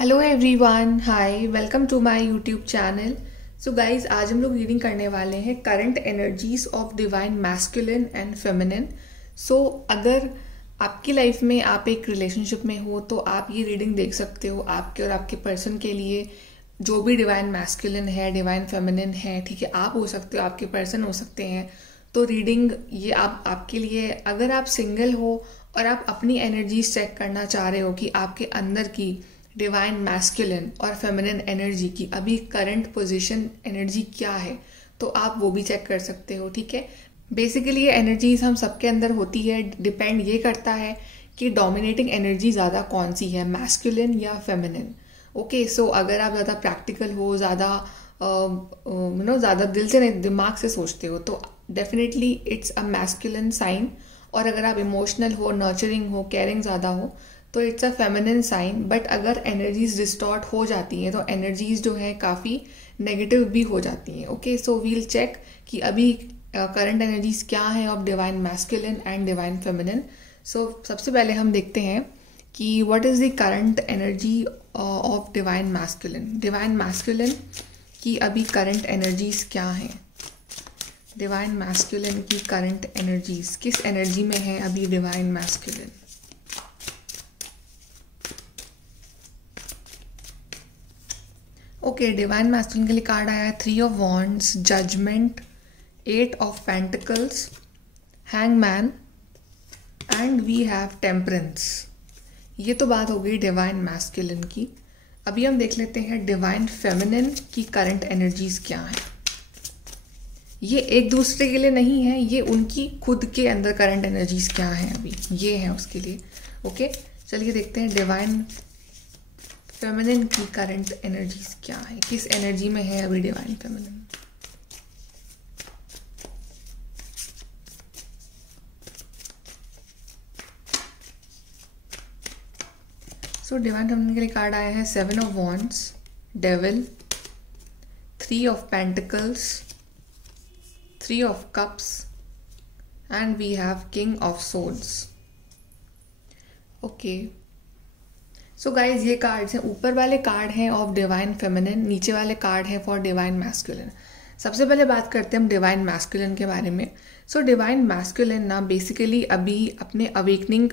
Hello everyone, hi, welcome to my YouTube channel. So guys, आज हम लोग reading करने वाले हैं current energies of divine masculine and feminine. So अगर आपकी लाइफ में आप एक रिलेशनशिप में हो तो आप ये रीडिंग देख सकते हो आपके और आपके पर्सन के लिए। जो भी डिवाइन मैस्कुलिन है, डिवाइन फेमिनिन है, ठीक है, आप हो सकते हो, आपके पर्सन हो सकते हैं। तो रीडिंग ये आप आपके लिए, अगर आप सिंगल हो और आप अपनी एनर्जीज चेक करना चाह रहे हो कि आपके अंदर की डिवाइन मैस्कुलिन और फेमिनिन एनर्जी की अभी करंट पोजीशन एनर्जी क्या है, तो आप वो भी चेक कर सकते हो। ठीक है, बेसिकली ये एनर्जीज हम सबके अंदर होती है। डिपेंड ये करता है कि डोमिनेटिंग एनर्जी ज़्यादा कौन सी है, मैस्कुलिन या फेमिनिन। ओके, सो अगर आप ज़्यादा प्रैक्टिकल हो, ज़्यादा ज़्यादा दिल से नहीं दिमाग से सोचते हो, तो definitely it's a masculine sign. और अगर आप इमोशनल हो, नर्चरिंग हो, केयरिंग ज़्यादा हो, तो it's a feminine sign. But अगर एनर्जीज डिस्टॉर्ट हो जाती हैं तो एनर्जीज जो है काफ़ी नेगेटिव भी हो जाती हैं। ओके, सो वील चेक कि अभी करंट एनर्जीज क्या है of divine masculine and divine feminine. So सबसे पहले हम देखते हैं कि what is the current energy of divine masculine. Divine masculine की अभी करंट एनर्जीज क्या हैं, डिवाइन मैस्कुलिन की करंट एनर्जीज किस एनर्जी में है अभी divine masculine. Okay, divine masculine के लिए कार्ड आया है 3 of wands, judgement, 8 of pentacles, hangman and we have temperance. ये तो बात हो गई डिवाइन मैस्कुलिन की। अभी हम देख लेते हैं डिवाइन फेमिनिन की करंट एनर्जीज क्या हैं। ये एक दूसरे के लिए नहीं है, ये उनकी खुद के अंदर करंट एनर्जीज क्या हैं अभी, ये है उसके लिए। ओके, चलिए देखते हैं डिवाइन फेमिनिन की करंट एनर्जीज क्या है, किस एनर्जी में है अभी divine feminine. So divine feminine के लिए कार्ड आया है 7 of wands, devil, 3 of pentacles, 3 of cups and we have king of swords. Okay, so guys, ये कार्ड्स हैं, ऊपर वाले कार्ड हैं ऑफ डिवाइन फेमिनिन, नीचे वाले कार्ड हैं फॉर डिवाइन मैस्कुलिन। सबसे पहले बात करते हैं हम डिवाइन मैस्कुलिन के बारे में। सो डिवाइन मैस्कुलिन ना बेसिकली अभी अपने अवेकनिंग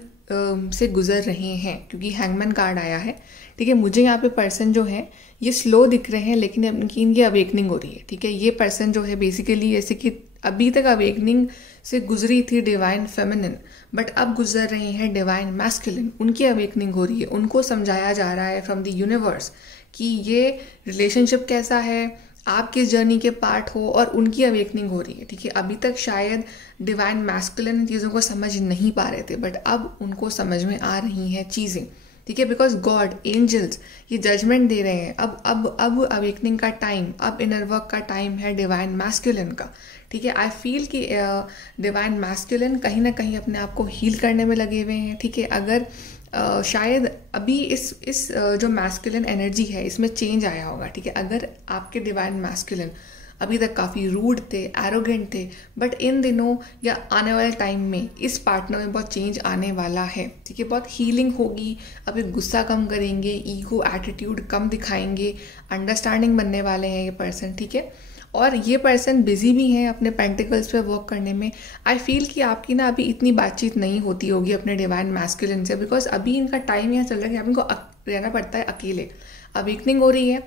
से गुजर रहे हैं, क्योंकि हैंगमैन कार्ड आया है। ठीक है, मुझे यहाँ पे पर्सन जो है ये स्लो दिख रहे हैं, लेकिन इनकी अवेकनिंग हो रही है। ठीक है, ये पर्सन जो है बेसिकली जैसे कि अभी तक अवेकनिंग से गुजरी थी डिवाइन फेमिनिन, बट अब गुजर रहे हैं डिवाइन मैस्कुलिन, उनकी अवेकनिंग हो रही है। उनको समझाया जा रहा है फ्रॉम द यूनिवर्स कि ये रिलेशनशिप कैसा है, आप किस जर्नी के पार्ट हो, और उनकी अवेकनिंग हो रही है। ठीक है, अभी तक शायद डिवाइन मैस्कुलिन चीज़ों को समझ नहीं पा रहे थे, बट अब उनको समझ में आ रही हैं चीज़ें। ठीक है, बिकॉज गॉड, एंजल्स ये जजमेंट दे रहे हैं। अब अवेकनिंग का टाइम, अब इनर वर्क का टाइम है डिवाइन मैस्कुलिन का। ठीक है, आई फील कि डिवाइन मैस्कुलिन कहीं ना कहीं अपने आप को हील करने में लगे हुए हैं। ठीक है, अगर शायद अभी इस जो मैस्कुलिन एनर्जी है इसमें चेंज आया होगा। ठीक है, अगर आपके डिवाइन मैस्कुलिन अभी तक काफ़ी रूड थे, एरोगेंट थे, बट इन दिनों या आने वाले टाइम में इस पार्टनर में बहुत चेंज आने वाला है। ठीक है, बहुत हीलिंग होगी, अभी गुस्सा कम करेंगे, ईगो एटीट्यूड कम दिखाएंगे, अंडरस्टैंडिंग बनने वाले हैं ये पर्सन। ठीक है, और ये पर्सन बिजी भी हैं अपने पेंटिकल्स पे वर्क करने में। आई फील कि आपकी ना अभी इतनी बातचीत नहीं होती होगी अपने डिवाइन मैस्कुलिन से, बिकॉज अभी इनका टाइम यहाँ चल रहा है कि आप इनको रहना पड़ता है अकेले। अवेकनिंग हो रही है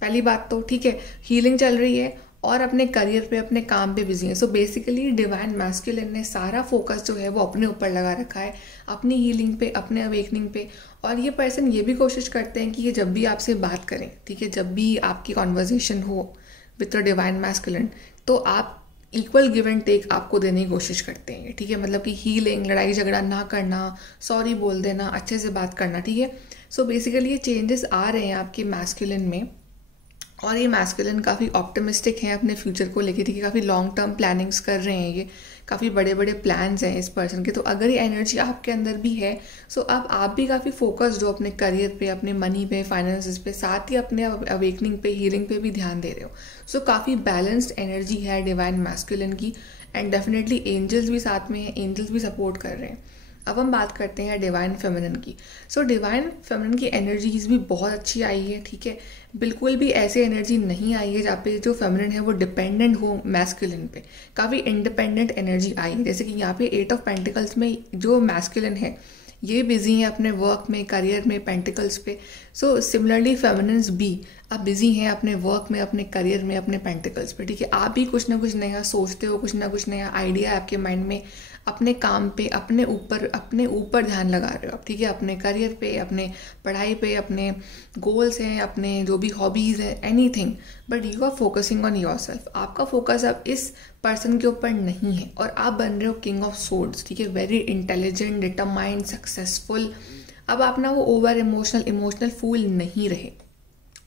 पहली बात तो, ठीक है, हीलिंग चल रही है, और अपने करियर पे, अपने काम पे बिजी है। सो बेसिकली डिवाइन मैस्कुलिन ने सारा फोकस जो है वो अपने ऊपर लगा रखा है, अपनी हीलिंग पे, अपने अवेकनिंग पे। और ये पर्सन ये भी कोशिश करते हैं कि ये जब भी आपसे बात करें, ठीक है, जब भी आपकी कॉन्वर्जेशन हो विद डिवाइन मैस्कुलिन, तो आप इक्वल गिव एंड टेक आपको देने की कोशिश करते हैं। ठीक है, मतलब कि हीलिंग, लड़ाई झगड़ा ना करना, सॉरी बोल देना, अच्छे से बात करना। ठीक है, सो बेसिकली ये चेंजेस आ रहे हैं आपके मैस्कुलिन में, और ये मैस्कुलिन काफ़ी ऑप्टिमिस्टिक हैं अपने फ्यूचर को लेके। ठीक है, काफ़ी लॉन्ग टर्म प्लानिंग्स कर रहे हैं, ये काफ़ी बड़े बड़े प्लान्स हैं इस पर्सन के। तो अगर ये एनर्जी आपके अंदर भी है, सो अब आप भी काफ़ी फोकस्ड हो अपने करियर पे, अपने मनी पे, फाइनेंसेस पे, साथ ही अपने अवेकनिंग पे, हीलिंग पे भी ध्यान दे रहे हो। सो काफ़ी बैलेंस्ड एनर्जी है डिवाइन मैस्कुलिन की, एंड डेफिनेटली एंजल्स भी साथ में हैं, एंजल्स भी सपोर्ट कर रहे हैं। अब हम बात करते हैं डिवाइन फेमिनिन की। सो डिवाइन फेमिनिन की एनर्जीज भी बहुत अच्छी आई है, ठीक है। बिल्कुल भी ऐसी एनर्जी नहीं आई है जहाँ पे जो फेमिनिन है वो डिपेंडेंट हो मैस्कुलिन पे। काफ़ी इंडिपेंडेंट एनर्जी आई है। जैसे कि यहाँ पे 8 ऑफ पेंटिकल्स में जो मैस्कुलिन है ये बिजी हैं अपने वर्क में, करियर में, पेंटिकल्स पे। सो सिमिलरली फेमिनिन्स भी आप बिजी हैं अपने वर्क में, अपने करियर में, अपने पेंटिकल्स पे, ठीक है। आप भी कुछ ना कुछ नया सोचते हो, कुछ ना कुछ नया आइडिया है आपके माइंड में, अपने काम पे, अपने ऊपर ध्यान लगा रहे हो आप, ठीक है। अपने करियर पे, अपने पढ़ाई पे, अपने गोल्स हैं, अपने जो भी हॉबीज़ हैं, anything, but you are focusing on yourself. आपका फोकस अब इस पर्सन के ऊपर नहीं है और आप बन रहे हो किंग ऑफ सोर्ड्स, ठीक है। Very intelligent, determined, successful. अब आप ना वो ओवर इमोशनल फूल नहीं रहे,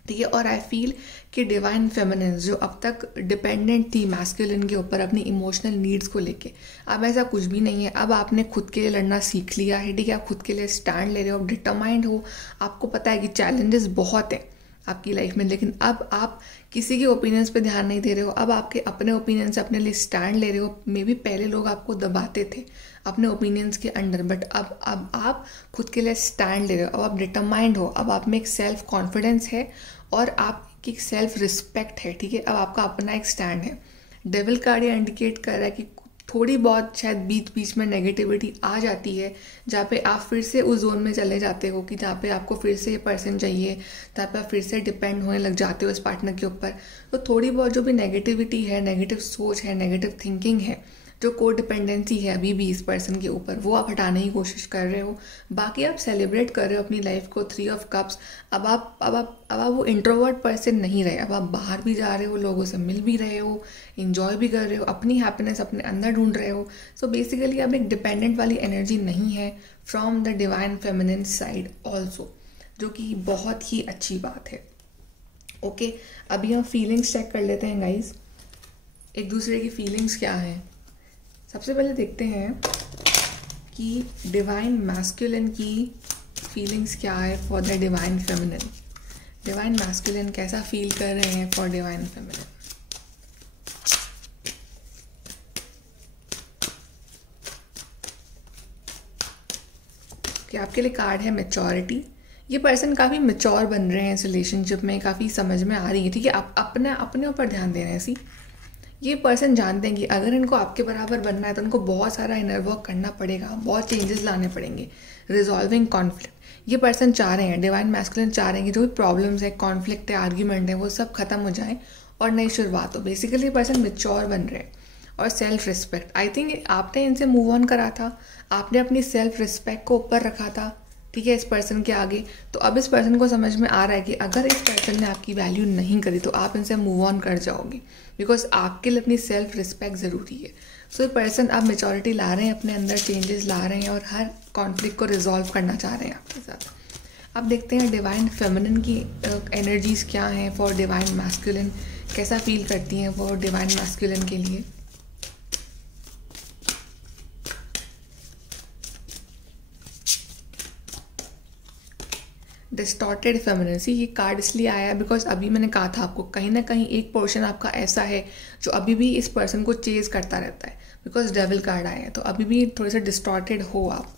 ठीक है। और आई फील कि डिवाइन फेमिनिन जो अब तक डिपेंडेंट थी मैस्कुलिन के ऊपर अपनी इमोशनल नीड्स को लेके, अब ऐसा कुछ भी नहीं है। अब आपने खुद के लिए लड़ना सीख लिया है, ठीक है। आप खुद के लिए स्टैंड ले रहे हो, आप डिटरमाइंड हो, आपको पता है कि चैलेंजेस बहुत हैं आपकी लाइफ में, लेकिन अब आप किसी के ओपिनियंस पे ध्यान नहीं दे रहे हो। अब आपके अपने ओपिनियंस अपने लिए स्टैंड ले रहे हो। मे बी पहले लोग आपको दबाते थे अपने ओपिनियंस के अंडर, बट अब आप खुद के लिए स्टैंड ले रहे हो। अब आप डिटरमाइंड हो, अब आप में एक सेल्फ कॉन्फिडेंस है और आपकी सेल्फ रिस्पेक्ट है, ठीक है। अब आपका अपना एक स्टैंड है। डेविल कार्ड ये इंडिकेट कर रहा है कि थोड़ी बहुत शायद बीच में नेगेटिविटी आ जाती है, जहाँ पे आप फिर से उस जोन में चले जाते हो कि जहाँ पे आपको फिर से ये पर्सन चाहिए, जहाँ पे आप फिर से डिपेंड होने लग जाते हो इस पार्टनर के ऊपर। तो थोड़ी बहुत जो भी नेगेटिविटी है, नेगेटिव सोच है, नेगेटिव थिंकिंग है, जो को डिपेंडेंसी है अभी भी इस पर्सन के ऊपर, वो आप हटाने की कोशिश कर रहे हो। बाकी आप सेलिब्रेट कर रहे हो अपनी लाइफ को। 3 ऑफ कप्स। अब आप वो इंट्रोवर्ट पर्सन नहीं रहे। अब आप बाहर भी जा रहे हो, लोगों से मिल भी रहे हो, इंजॉय भी कर रहे हो, अपनी हैप्पीनेस अपने अंदर ढूंढ रहे हो। सो बेसिकली अब एक डिपेंडेंट वाली एनर्जी नहीं है from the divine feminine side also, जो कि बहुत ही अच्छी बात है। ओके, अभी हम फीलिंग्स चेक कर लेते हैं गाइज, एक दूसरे की फीलिंग्स क्या हैं। सबसे पहले देखते हैं कि डिवाइन मैस्कुलिन की फीलिंग्स क्या है for the divine feminine. Divine masculine कैसा फील कर रहे हैं फॉर डिवाइन फेमिनिन। कि आपके लिए कार्ड है मैच्योरिटी। ये पर्सन काफ़ी मैच्योर बन रहे हैं इस रिलेशनशिप में, काफ़ी समझ में आ रही है, ठीक है। आप अपने ऊपर ध्यान दे रहे हैं। ये पर्सन जानते हैं कि अगर इनको आपके बराबर बनना है तो उनको बहुत सारा इनर वर्क करना पड़ेगा, बहुत चेंजेस लाने पड़ेंगे। रिजॉल्विंग कॉन्फ्लिक्ट ये पर्सन चाह रहे हैं, डिवाइन मैस्कुलिन चाह रहे हैं कि जो भी प्रॉब्लम्स है, कॉन्फ्लिक्ट है, आर्ग्यूमेंट है, वो सब खत्म हो जाए और नई शुरुआत हो। बेसिकली ये पर्सन मैच्योर बन रहे हैं। और सेल्फ रिस्पेक्ट, आई थिंक आपने इनसे मूव ऑन करा था, आपने अपनी सेल्फ रिस्पेक्ट को ऊपर रखा था, ठीक है, इस पर्सन के आगे। तो अब इस पर्सन को समझ में आ रहा है कि अगर इस पर्सन ने आपकी वैल्यू नहीं करी तो आप इनसे मूव ऑन कर जाओगे, बिकॉज आपके लिए अपनी सेल्फ रिस्पेक्ट ज़रूरी है। सो ये पर्सन अब मेचोरिटी ला रहे हैं अपने अंदर, चेंजेस ला रहे हैं और हर कॉन्फ्लिक्ट को रिजॉल्व करना चाह रहे हैं आपके साथ। अब देखते हैं डिवाइन फेमिनिन की एनर्जीज क्या हैं फॉर डिवाइन मैस्कुलिन, कैसा फील करती हैं वो डिवाइन मैस्कुलिन के लिए। डिस्टॉर्टेड फेमिनिसी, ये कार्ड इसलिए आया बिकॉज अभी मैंने कहा था आपको, कहीं ना कहीं एक पोर्शन आपका ऐसा है जो अभी भी इस पर्सन को चेज करता रहता है, बिकॉज डेविल कार्ड आया है। तो अभी भी थोड़े से डिस्टॉर्टेड हो आप,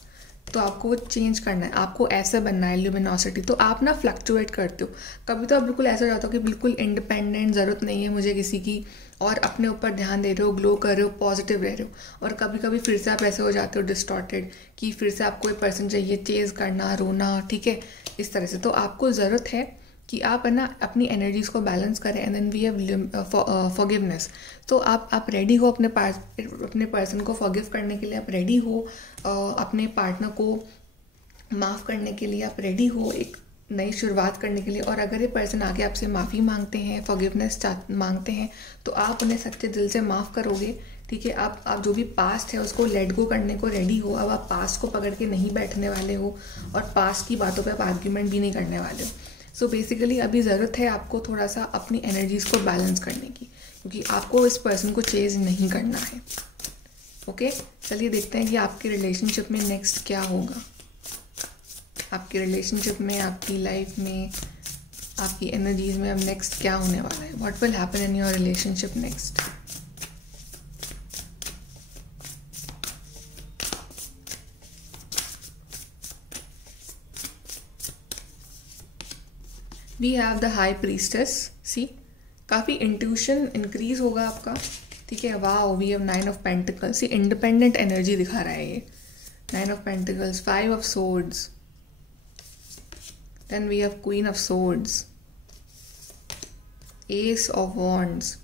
तो आपको वो चेंज करना है, आपको ऐसा बनना है ल्यूमिनोसिटी। तो आप ना फ्लक्चुएट करते हो, कभी तो आप बिल्कुल ऐसा हो जाता हो कि बिल्कुल इंडिपेंडेंट, ज़रूरत नहीं है मुझे किसी की, और अपने ऊपर ध्यान दे रहे हो, ग्लो कर रहे हो, पॉजिटिव रह रहे हो। और कभी कभी फिर से आप ऐसे हो जाते हो डिस्टॉर्टेड कि फिर से आपको एक पर्सन चाहिए, चेज करना, रोना, ठीक है, इस तरह से। तो आपको ज़रूरत है कि आप है ना अपनी एनर्जीज को बैलेंस करें। And then we have forgiveness. तो आप रेडी हो अपने पर्सन को फॉरगिव करने के लिए, आप रेडी हो अपने पार्टनर को माफ़ करने के लिए, आप रेडी हो एक नई शुरुआत करने के लिए। और अगर ये पर्सन आके आपसे माफ़ी मांगते हैं, फॉरगिवनेस मांगते हैं, तो आप उन्हें सच्चे दिल से माफ़ करोगे, ठीक है। आप जो भी पास्ट है उसको लेट गो करने को रेडी हो। अब आप पास्ट को पकड़ के नहीं बैठने वाले हो और पास्ट की बातों पे आप आर्ग्यूमेंट भी नहीं करने वाले हो। सो बेसिकली अभी ज़रूरत है आपको थोड़ा सा अपनी एनर्जीज़ को बैलेंस करने की, क्योंकि आपको इस पर्सन को चेज नहीं करना है। ओके, चलिए देखते हैं कि आपके रिलेशनशिप में नेक्स्ट क्या होगा। आपकी रिलेशनशिप में, आपकी लाइफ में, आपकी एनर्जीज में अब नेक्स्ट क्या होने वाला है। What will happen in your relationship next. We have the high priestess. See काफ़ी इंट्यूशन इंक्रीज होगा आपका, ठीक है। Wow, we have 9 of pentacles. See independent energy दिखा रहा है ये। 9 of pentacles, 5 of swords, then we have queen of swords, ace of wands.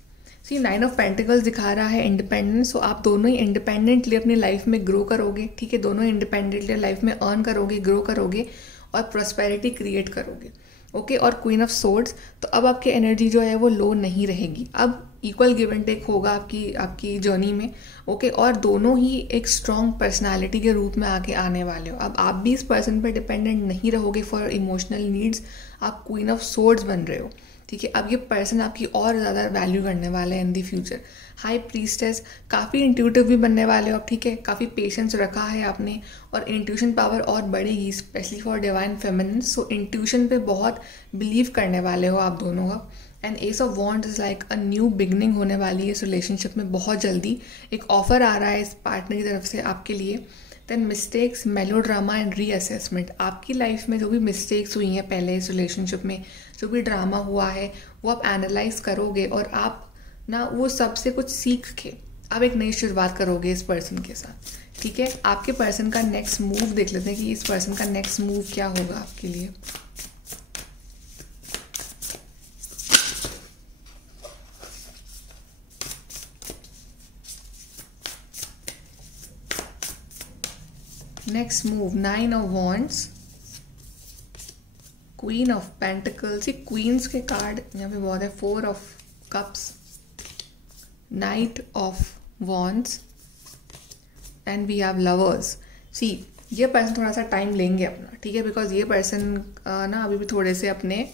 See 9 of pentacles दिखा रहा है इंडिपेंडेंस। सो आप दोनों ही इंडिपेंडेंटली अपनी लाइफ में ग्रो करोगे, ठीक है। दोनों इंडिपेंडेंटली लाइफ में अर्न करोगे, ग्रो करोगे और प्रॉस्पेरिटी क्रिएट करोगे, ओके। और क्वीन ऑफ सोर्ड्स, तो अब आपकी एनर्जी जो है वो लो नहीं रहेगी, अब इक्वल गिव एंड टेक होगा आपकी जर्नी में, ओके। और दोनों ही एक स्ट्रॉन्ग पर्सनालिटी के रूप में आके आने वाले हो। अब आप भी इस पर्सन पर डिपेंडेंट नहीं रहोगे फॉर इमोशनल नीड्स, आप क्वीन ऑफ सोर्ड्स बन रहे हो, ठीक है। अब ये पर्सन आपकी और ज़्यादा वैल्यू करने वाला है इन दी फ्यूचर। हाई प्रीस्टेस, काफ़ी इंट्यूटिव भी बनने वाले हो आप, ठीक है। काफ़ी पेशेंस रखा है आपने और इंट्यूशन पावर और बढ़ेगी, specially for divine feminine. So intuition पे बहुत बिलीव करने वाले हो आप दोनों का। And S of wands is like a new beginning होने वाली है इस रिलेशनशिप में। बहुत जल्दी एक ऑफर आ रहा है इस पार्टनर की तरफ से आपके लिए। Then mistakes, melodrama and reassessment. आपकी लाइफ में जो भी मिस्टेक्स हुई हैं पहले इस रिलेशनशिप में, जो भी ड्रामा हुआ है, वो आप एनालाइज करोगे और आप ना वो सबसे कुछ सीख के आप एक नई शुरुआत करोगे इस पर्सन के साथ, ठीक है। आपके पर्सन का नेक्स्ट मूव देख लेते हैं कि इस पर्सन का नेक्स्ट मूव क्या होगा आपके लिए। Next move, 9 of wands, queen of pentacles. ये क्वींस के कार्ड यहाँ पे बहुत है। 4 of cups, knight of wands and we have lovers. See ये पर्सन थोड़ा सा टाइम लेंगे अपना, ठीक है, बिकॉज ये पर्सन ना अभी भी थोड़े से अपने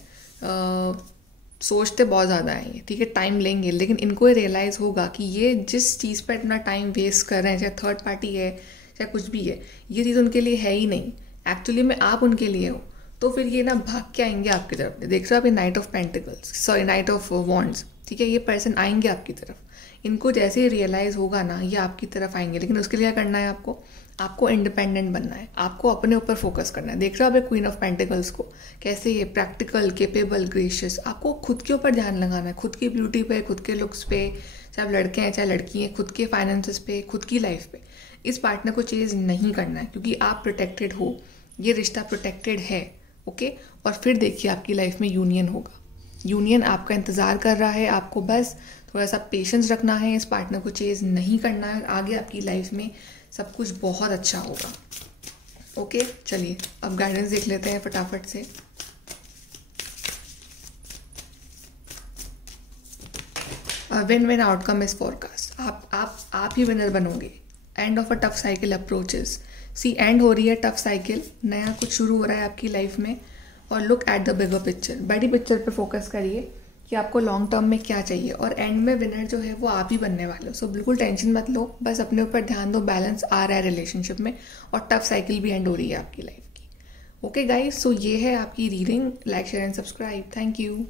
सोचते बहुत ज़्यादा हैं, ठीक है। टाइम लेंगे, लेकिन इनको ये रियलाइज़ होगा कि ये जिस चीज़ पर अपना टाइम वेस्ट कर रहे हैं, चाहे थर्ड पार्टी है चाहे कुछ भी है, ये चीज़ उनके लिए है ही नहीं। एक्चुअली में आप उनके लिए हो, तो फिर ये ना भाग के आएंगे आपकी तरफ। देख रहे हो आप, ये night of pentacles, sorry night of wands, ठीक है। ये पर्सन आएंगे आपकी तरफ, इनको जैसे ही रियलाइज़ होगा ना ये आपकी तरफ आएंगे। लेकिन उसके लिए क्या करना है आपको इंडिपेंडेंट बनना है, आपको अपने ऊपर फोकस करना है। देख रहे हो आप क्वीन ऑफ पेंटिकल्स को, कैसे ये प्रैक्टिकल, केपेबल, ग्रेशियस। आपको खुद के ऊपर ध्यान लगाना है, खुद की ब्यूटी पे, खुद के लुक्स पे, चाहे आप लड़के हैं चाहे लड़की हैं, खुद के फाइनेंसेस पे, खुद की लाइफ पे। इस पार्टनर को चेंज नहीं करना है क्योंकि आप प्रोटेक्टेड हो, ये रिश्ता प्रोटेक्टेड है, ओके। और फिर देखिए आपकी लाइफ में यूनियन होगा, यूनियन आपका इंतज़ार कर रहा है। आपको बस थोड़ा सा पेशेंस रखना है, इस पार्टनर को चेंज नहीं करना है। आगे आपकी लाइफ में सब कुछ बहुत अच्छा होगा, ओके। चलिए अब गाइडेंस देख लेते हैं फटाफट से। Win win outcome is forecast. आप ही विनर बनोगे। End of a tough cycle approaches. सी एंड हो रही है टफ साइकिल, नया कुछ शुरू हो रहा है आपकी लाइफ में। और look at the bigger picture, बड़ी पिक्चर पे फोकस करिए कि आपको लॉन्ग टर्म में क्या चाहिए। और एंड में विनर जो है वो आप ही बनने वाले हो। सो बिल्कुल टेंशन मत लो, बस अपने ऊपर ध्यान दो। बैलेंस आ रहा है रिलेशनशिप में और टफ साइकिल भी एंड हो रही है आपकी लाइफ की, ओके गाइस। सो ये है आपकी reading. Like share and subscribe. Thank you.